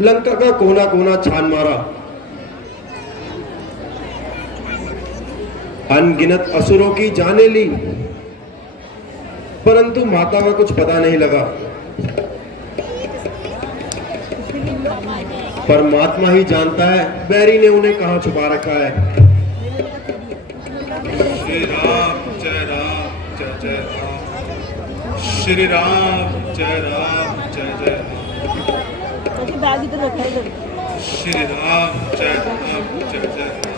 लंका का कोना कोना छान मारा। अनगिनत असुरों की जाने ली, परंतु माता का कुछ पता नहीं लगा। परमात्मा ही जानता है बैरी ने उन्हें कहां छुपा रखा है। श्री राम जय राम जय जय राम। श्री राम जय राम जय जय राम। श्री राम जय राम जय जय राम।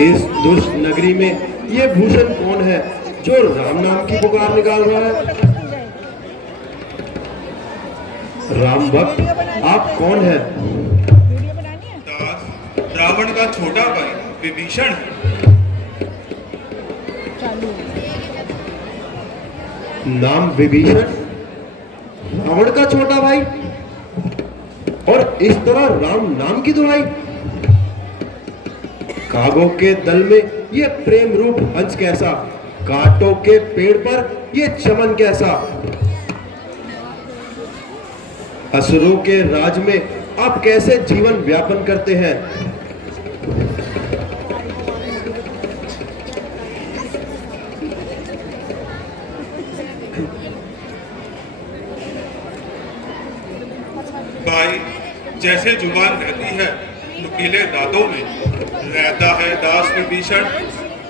इस दुष्ट नगरी में ये भूषण कौन है जो राम नाम की पुकार निकाल रहा है? राम भक्त, आप कौन हैं? दास, रावण का छोटा भाई विभीषण है। नाम विभीषण, रावण का छोटा भाई, और इस तरह राम नाम की दुहाई। कागों के दल में ये प्रेम रूप हंस कैसा, कांटों के पेड़ पर ये चमन कैसा। असुरों के राज में आप कैसे जीवन व्यापन करते हैं? भाई, जैसे जुबान रहती है नुकीले दांतों में, रहता है दास विभीषण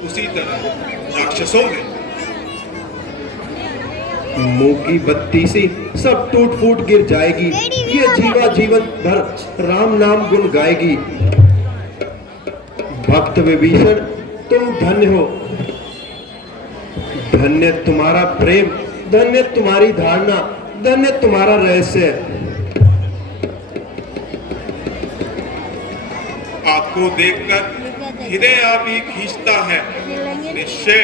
उसी तरह राक्षसों में। मुंह की बत्ती सी सब टूट फूट गिर जाएगी, ये जीवा जीवन भर राम नाम गुण गाएगी। भक्त विभीषण, तुम धन्य हो, धन्य तुम्हारा प्रेम, धन्य तुम्हारी धारणा, धन्य तुम्हारा रहस्य। आपको देखकर हृदय आप ही खींचता है, निश्चय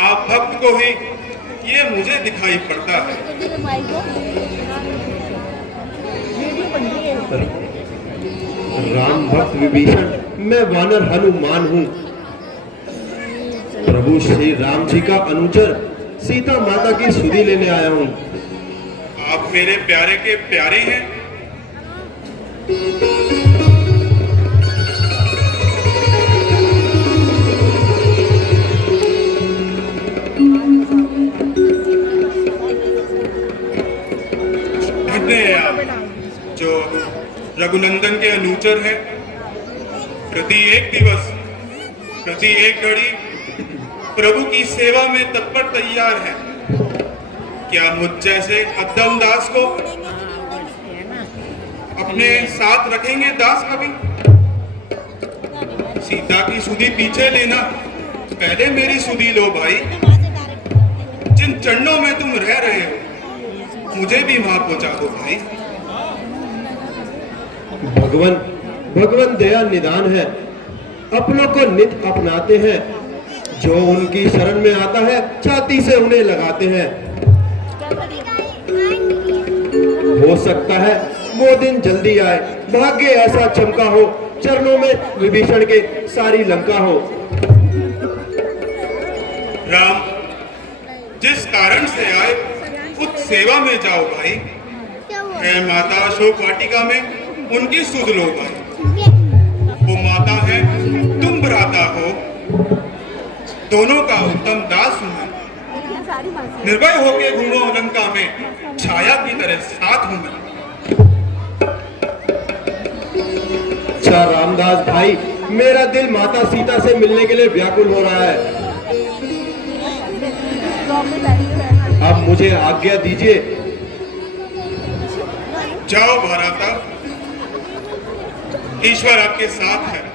आप भक्त को ही ये मुझे दिखाई पड़ता है। राम भक्त विभीषण, मैं वानर हनुमान हूँ, प्रभु श्री राम जी का अनुचर, सीता माता की सुधि लेने आया हूँ। आप मेरे प्यारे के प्यारे हैं। जो रघुनंदन के अनुचर हैं, प्रति एक दिवस, प्रति एक घड़ी प्रभु की सेवा में तत्पर तैयार है। क्या मुझ जैसे अद्दम दास को अपने साथ रखेंगे दास कभी? सीता की सुधि पीछे लेना, पहले मेरी सुधि लो भाई। जिन चरणों में तुम रह रहे हो मुझे भी वहां पहुंचा दो भाई। भगवान दया निदान है, अपनों को नित अपनाते हैं, जो उनकी शरण में आता है छाती से उन्हें लगाते हैं। हो सकता है वो दिन जल्दी आए, भाग्य ऐसा चमका हो, चरणों में विभीषण के सारी लंका हो। राम जिस कारण से आए उस सेवा में जाओ भाई। है माता अशोक वाटिका में उनकी सुध लो भाई। वो माता है, तुम भ्राता हो, दोनों का उत्तम दास हूं मैं। निर्भय होके घूमो लंका में, छाया की तरह साथ हूं मैं। अच्छा रामदास भाई, मेरा दिल माता सीता से मिलने के लिए व्याकुल हो रहा है। अब मुझे आज्ञा दीजिए। जाओ भ्राता, ईश्वर आपके साथ है।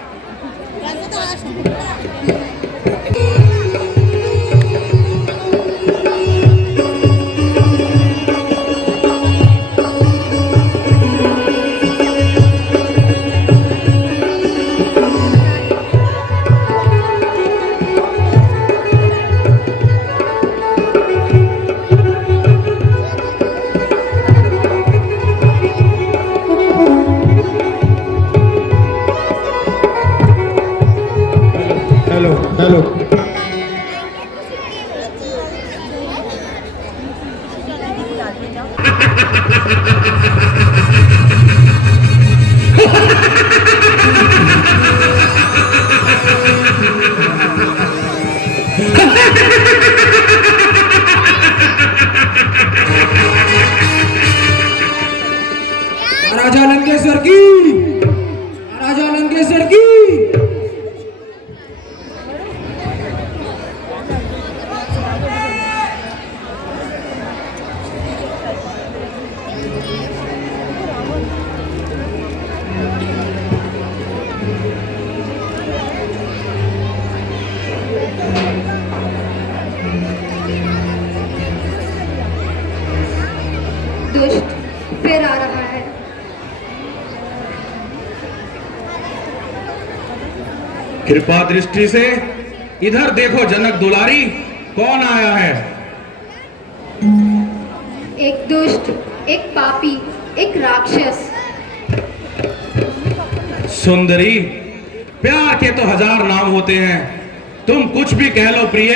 महाराजा लंकेश्वर की, महाराजा लंकेश्वर की। दुष्ट फिर आ रहा है। कृपा दृष्टि से इधर देखो जनक दुलारी, कौन आया है? एक दुष्ट, एक पापी, एक राक्षस। सुंदरी, प्यार के तो 1000 नाम होते हैं, तुम कुछ भी कह लो प्रिय,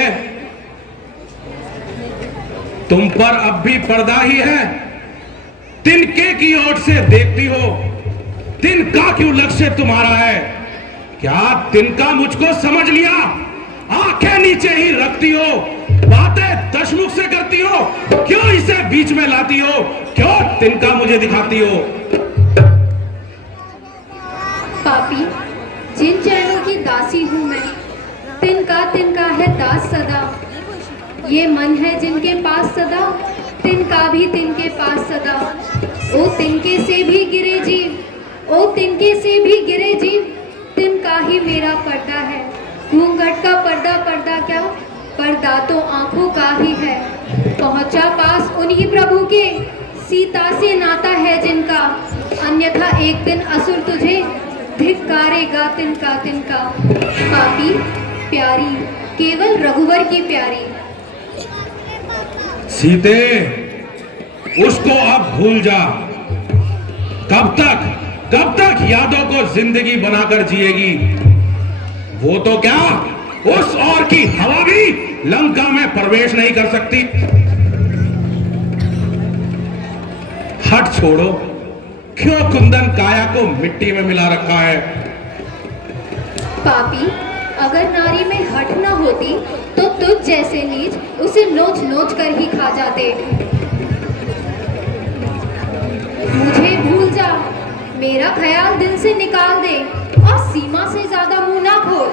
तुम पर अब भी पर्दा ही है। तिनके की ओर से देखती हो, तिनका क्यों लक्ष्य तुम्हारा है? क्या तिनका मुझको समझ लिया? आंखें नीचे ही रखती हो, बातें दशमुख से करती हो, क्यों इसे बीच में लाती हो? क्यों तिनका मुझे दिखाती हो? पापी, जिन चैनों की दासी हूं मैं, तिनका तिनका है दास सदा। ये मन है जिनके पास सदा, तिनका भी तिनके पास सदा। ओ तिनके से भी गिरे जीव, ओ तिनके से भी गिरे जीव, तिनका ही मेरा पर्दा है। घूंघट का पर्दा पर्दा क्या, पर्दा तो आंखों का ही है। पहुंचा पास उन्हीं प्रभु के, सीता से नाता है जिनका। अन्यथा एक दिन असुर तुझे धिक्कारेगा तिनका तिनका। पापी प्यारी, केवल रघुवर की प्यारी। सीते, उसको अब भूल जा। कब तक यादों को जिंदगी बनाकर जिएगी? वो तो क्या, उस और की हवा भी लंका में प्रवेश नहीं कर सकती। हट छोड़ो, क्यों कुंदन काया को मिट्टी में मिला रखा है? पापी, अगर नारी में हट न होती तो तुझ जैसे नीच उसे नोच नोच कर ही खा जाते। मुझे भूल जा, मेरा ख्याल दिल से निकाल दे और सीमा से ज्यादा मुंह ना खोल।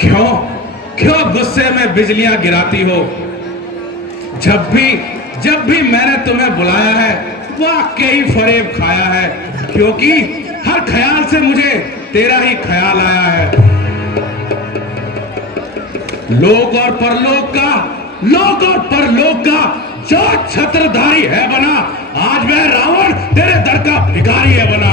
क्यों गुस्से में बिजलियां गिराती हो? जब भी मैंने तुम्हें बुलाया है, वाकई फरेब खाया है, क्योंकि हर ख्याल से मुझे तेरा ही ख्याल आया है। लोक और परलोक का जो छत्रधारी है बना, आज वह रावण तेरे दर का भिखारी है बना।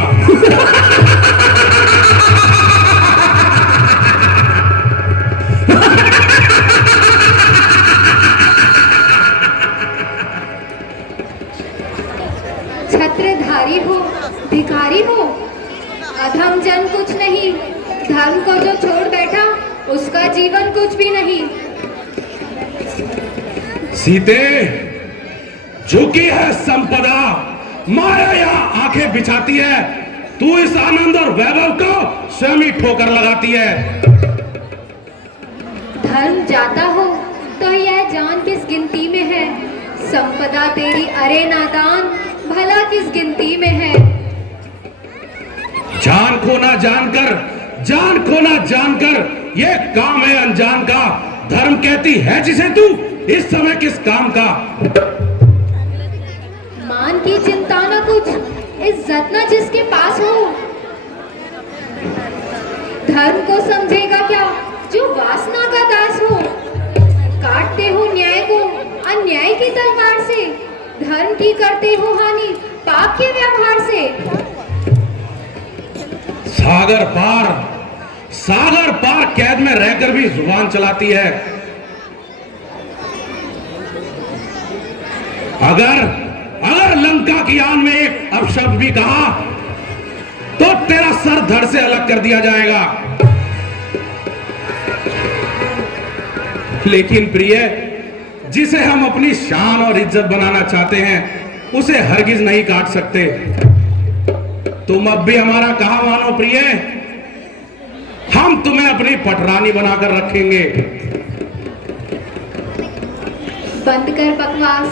छत्रधारी हो, भिखारी हो, अधम जन कुछ नहीं। धर्म को जो छोड़ बैठा, उसका जीवन कुछ भी नहीं। सीते, झुकी है संपदा, माया यहाँ आंखें बिछाती है, तू इस आनंद और वैभव को स्वयं ही ठोकर लगाती है। धर्म जाता हो तो यह जान किस गिनती में है? संपदा तेरी अरे नादान, भला किस गिनती में है? जान को ना जानकर ये काम है अनजान का। धर्म कहती है जिसे तू इस समय किस काम का? मान की चिंता न कुछ, इज्जत न जिसके पास हो। धर्म को समझेगा क्या जो वासना का दास हो? काटते हो न्याय को अन्याय की तलवार से, धर्म की करते हो हानि पाप के व्यवहार से। सागर पार कैद में रहकर भी जुबान चलाती है। अगर लंका की आन में एक अपशब्द भी कहा तो तेरा सर धड़ से अलग कर दिया जाएगा। लेकिन प्रिय, जिसे हम अपनी शान और इज्जत बनाना चाहते हैं उसे हरगिज नहीं काट सकते। तुम अब भी हमारा कहा मानो प्रिय, हम तुम्हें अपनी पटरानी बनाकर रखेंगे। बंद कर बकवास।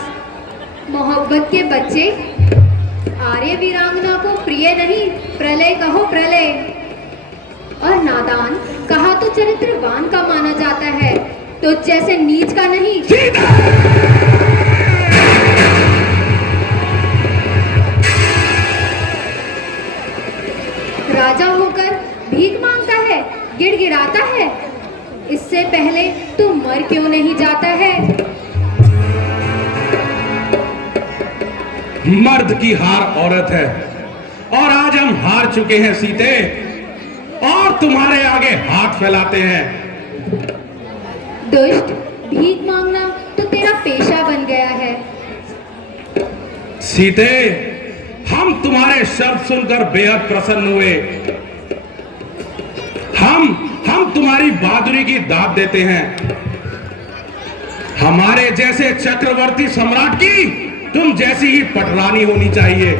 मोहब्बत के बच्चे, आर्य वीरांगना को प्रिय नहीं प्रलय कहो प्रलय। और नादान कहा तो चरित्रवान का माना जाता है, तो जैसे नीच का नहीं। राजा होकर भीख मांगता है, गिड़गिड़ाता है। इससे पहले तू मर क्यों नहीं जाता है? मर्द की हार औरत है, और आज हम हार चुके हैं सीते, और तुम्हारे आगे हाथ फैलाते हैं। दुष्ट, भीख मांगना तो तेरा पेशा बन गया है। सीते, हम तुम्हारे शब्द सुनकर बेहद प्रसन्न हुए। हम तुम्हारी बहादुरी की दाद देते हैं। हमारे जैसे चक्रवर्ती सम्राट की तुम जैसी ही पटरानी होनी चाहिए।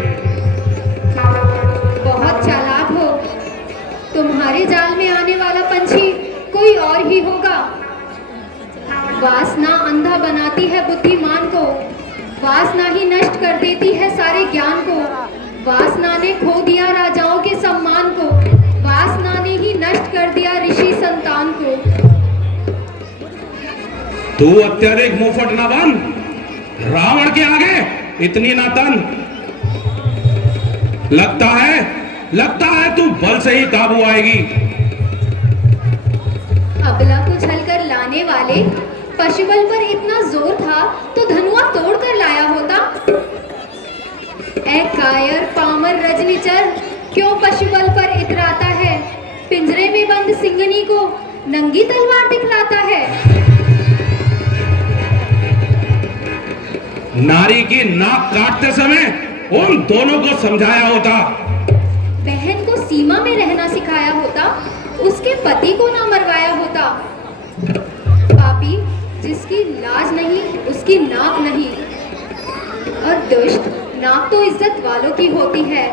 बहुत चालाक हो। तुम्हारे जाल में आने वाला पंछी कोई और ही होगा। वासना अंधा बनाती है बुद्धिमान को, वासना ही नष्ट कर देती है सारे ज्ञान को। वासना ने खो दिया राजाओं के सम्मान को, वासना ने ही नष्ट कर दिया ऋषि संतान को। तू अत्यधिक मुंहफट न बन, रावण के आगे इतनी ना तन। लगता है तू बल से ही काबू आएगी। अबला को छलकर लाने वाले पशुबल पर इतना जोर था तो धनुआ तोड़ कर लाया होता। ऐ कायर पामर रजनीचर, क्यों पशुबल पर इतराता है? पिंजरे में बंद सिंहनी को नंगी तलवार दिखलाता है। नारी की नाक काटते समय उन दोनों को समझाया होता। बहन को सीमा में रहना सिखाया होता, उसके पति को ना मरवाया होता। पापी, जिसकी लाज नहीं उसकी नाक नहीं। और दुष्ट, नाक तो इज्जत वालों की होती है,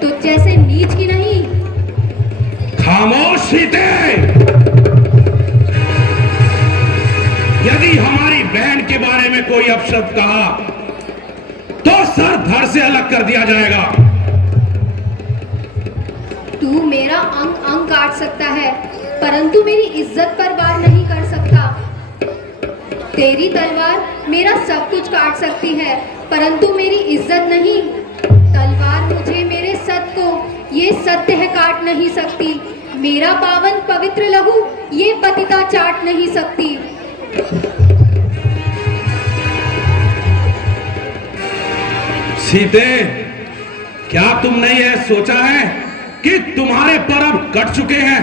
तो जैसे नीच की नहीं। खामोश सीते, यदि हमारी बहन के बारे में कोई अपशब्द कहा तो सर धड़ से अलग कर दिया जाएगा। तू मेरा अंग अंग काट सकता है, परंतु मेरी इज्जत पर वार नहीं कर सकता। तेरी तलवार मेरा सब कुछ काट सकती है, परंतु मेरी इज्जत नहीं। तलवार मुझे मेरे सत्य को ये सत्य है काट नहीं सकती। मेरा पावन पवित्र लहू ये पतिता चाट नहीं सकती। सीते, क्या तुमने यह सोचा है कि तुम्हारे पर अब कट चुके हैं?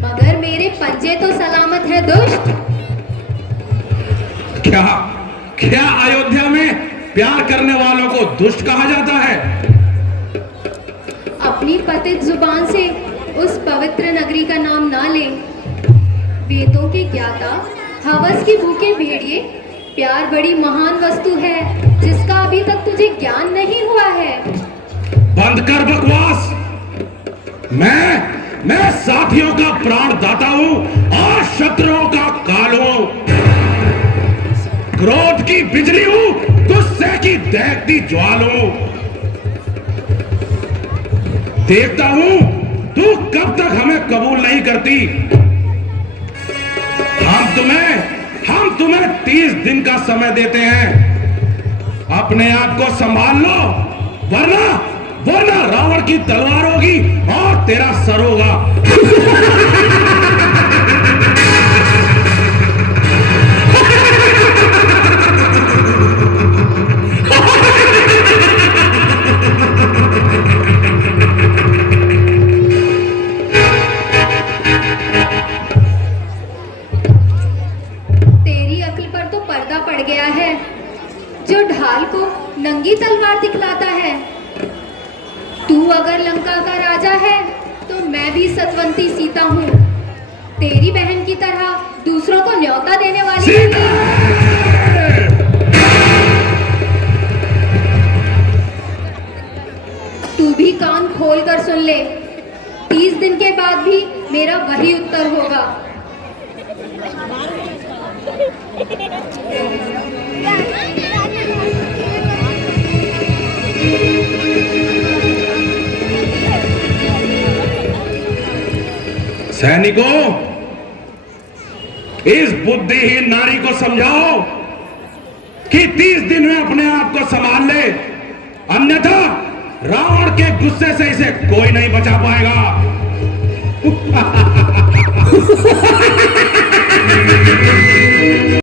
मगर मेरे पंजे तो सलामत है दुष्ट। क्या अयोध्या में प्यार करने वालों को दुष्ट कहा जाता है? अपनी पतित जुबान से उस पवित्र नगरी का नाम ना ले। वेदों के ज्ञाता, हवस के भूखे भेड़िए, प्यार बड़ी महान वस्तु है जिसका अभी तक तुझे ज्ञान नहीं हुआ है। बंद कर बकवास। मैं साथियों का प्राण दाता हूं और शत्रुओं का काल हूं। क्रोध की बिजली हूं, गुस्से की दहकती ज्वाल हूं। देखता हूं तू कब तक हमें कबूल नहीं करती। हम तुम्हें 30 दिन का समय देते हैं। अपने आप को संभाल लो, वरना रावण की तलवार होगी और तेरा सर होगा। जो ढाल को नंगी तलवार दिखलाता है। तू अगर लंका का राजा है तो मैं भी सतवंती सीता हूँ, तेरी बहन की तरह दूसरों को न्योता देने वाली नहीं। ले, 30 दिन के बाद भी मेरा वही उत्तर होगा। सैनिकों, इस बुद्धिहीन नारी को समझाओ कि 30 दिन में अपने आप को संभाल ले, अन्यथा रावण के गुस्से से इसे कोई नहीं बचा पाएगा।